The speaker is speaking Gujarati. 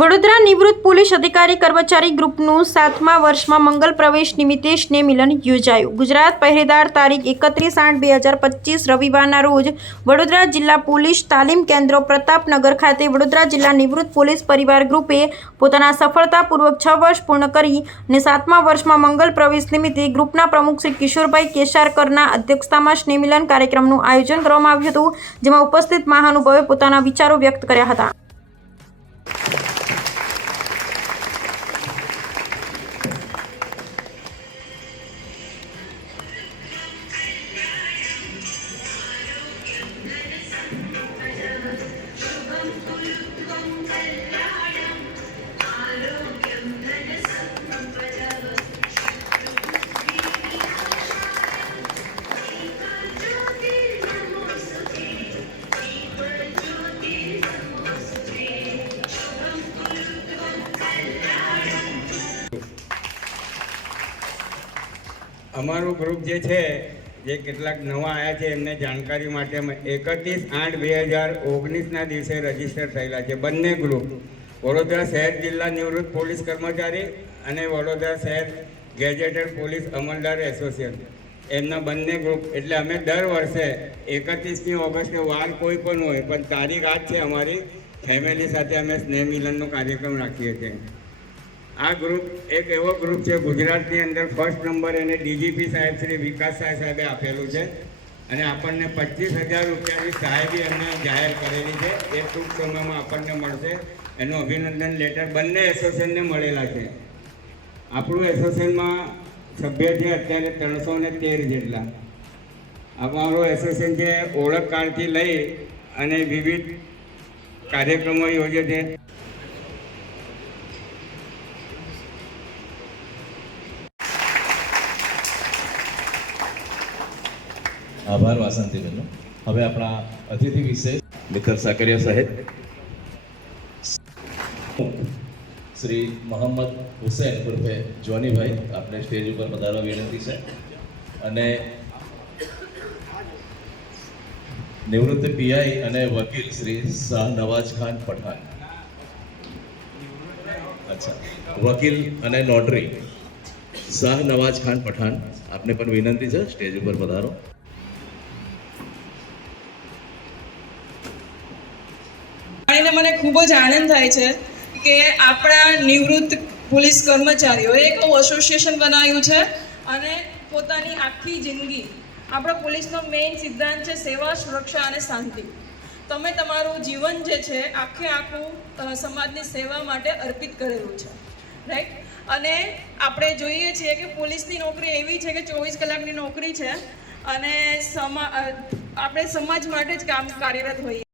વડોદરા નિવૃત્ત પોલીસ અધિકારી કર્મચારી ગ્રુપનું સાતમા વર્ષમાં મંગલ પ્રવેશ નિમિત્તે સ્નેહ યોજાયું. ગુજરાત પહેરેદાર તારીખ એકત્રીસ આઠ બે હજાર પચીસ રવિવારના રોજ વડોદરા જિલ્લા પોલીસ તાલીમ કેન્દ્ર પ્રતાપનગર ખાતે વડોદરા જિલ્લા નિવૃત્ત પોલીસ પરિવાર ગ્રુપે પોતાના સફળતાપૂર્વક છ વર્ષ પૂર્ણ કરી અને સાતમા વર્ષમાં મંગલ પ્રવેશ નિમિત્તે ગ્રુપના પ્રમુખ શ્રી કિશોરભાઈ કેશારકરના અધ્યક્ષતામાં સ્નેહ મિલન કાર્યક્રમનું આયોજન કરવામાં આવ્યું હતું, જેમાં ઉપસ્થિત મહાનુભાવે પોતાના વિચારો વ્યક્ત કર્યા હતા. અમારું ગ્રુપ જે છે, જે કેટલાક નવા આવ્યા છે, એમને જાણકારી માટે અમે એકત્રીસ આઠ બે હજાર ઓગણીસના દિવસે રજિસ્ટર થયેલા છે, બંને ગ્રુપ વડોદરા શહેર જિલ્લા નિવૃત્ત પોલીસ કર્મચારી અને વડોદરા શહેર ગેજેટેડ પોલીસ અમલદાર એસોસિએશન. એમના બંને ગ્રુપ એટલે અમે દર વર્ષે એકત્રીસમી ઓગસ્ટે વાર કોઈ પણ હોય, પણ તારીખ આજ છે અમારી ફેમિલી સાથે અમે સ્નેહ મિલનનો કાર્યક્રમ રાખીએ છીએ. આ ગ્રુપ એક એવો ગ્રુપ છે, ગુજરાતની અંદર ફર્સ્ટ નંબર એને ડીજીપી સાહેબ શ્રી વિકાસ સાહેબ સાહેબે આપેલું છે. અને આપણને પચીસ હજાર રૂપિયાની સહાય એમને જાહેર કરેલી છે. એ ટૂંક સમયમાં આપણને મળશે. એનું અભિનંદન લેટર બંને એસોસિએશનને મળેલા છે. આપણું એસોસિએશનમાં સભ્ય છે અત્યારે ત્રણસો ને તેર જેટલા. અમારું એસોસિએશન છે ઓળખ કાર્ડથી લઈ અને વિવિધ કાર્યક્રમો યોજે છે. આભાર વાસંતીબેનનો. હવે આપણા અતિથિ વિશેષ મિત્ર સાકરિયા સાહેબ, શ્રી મોહમ્મદ હુસેન ઉર્ફે જોનીભાઈ આપણે સ્ટેજ ઉપર પધારવા વિનંતી છે. અને નિવૃત્ત પીઆઈ અને વકીલ શ્રી શાહ નવાજ ખાન પઠાણ. અચ્છા, વકીલ અને નોટરી, શાહ નવાજ ખાન પઠાણ, આપને પણ વિનંતી છે, સ્ટેજ ઉપર પધારો. મને ખૂબ જ આનંદ થાય છે કે આપણા નિવૃત્ત પોલીસ કર્મચારીઓએ એક એવું એસોસિએશન બનાવ્યું છે અને પોતાની આખી જિંદગી આપણા પોલીસનો મેઇન સિદ્ધાંત છે સેવા, સુરક્ષા અને શાંતિ. તમે તમારું જીવન જે છે આખે આખું સમાજની સેવા માટે અર્પિત કરેલું છે. રાઈટ અને આપણે જોઈએ છીએ કે પોલીસની નોકરી એવી છે કે ચોવીસ કલાકની નોકરી છે અને સમા આપણે સમાજ માટે જ કામ કાર્યરત હોઈએ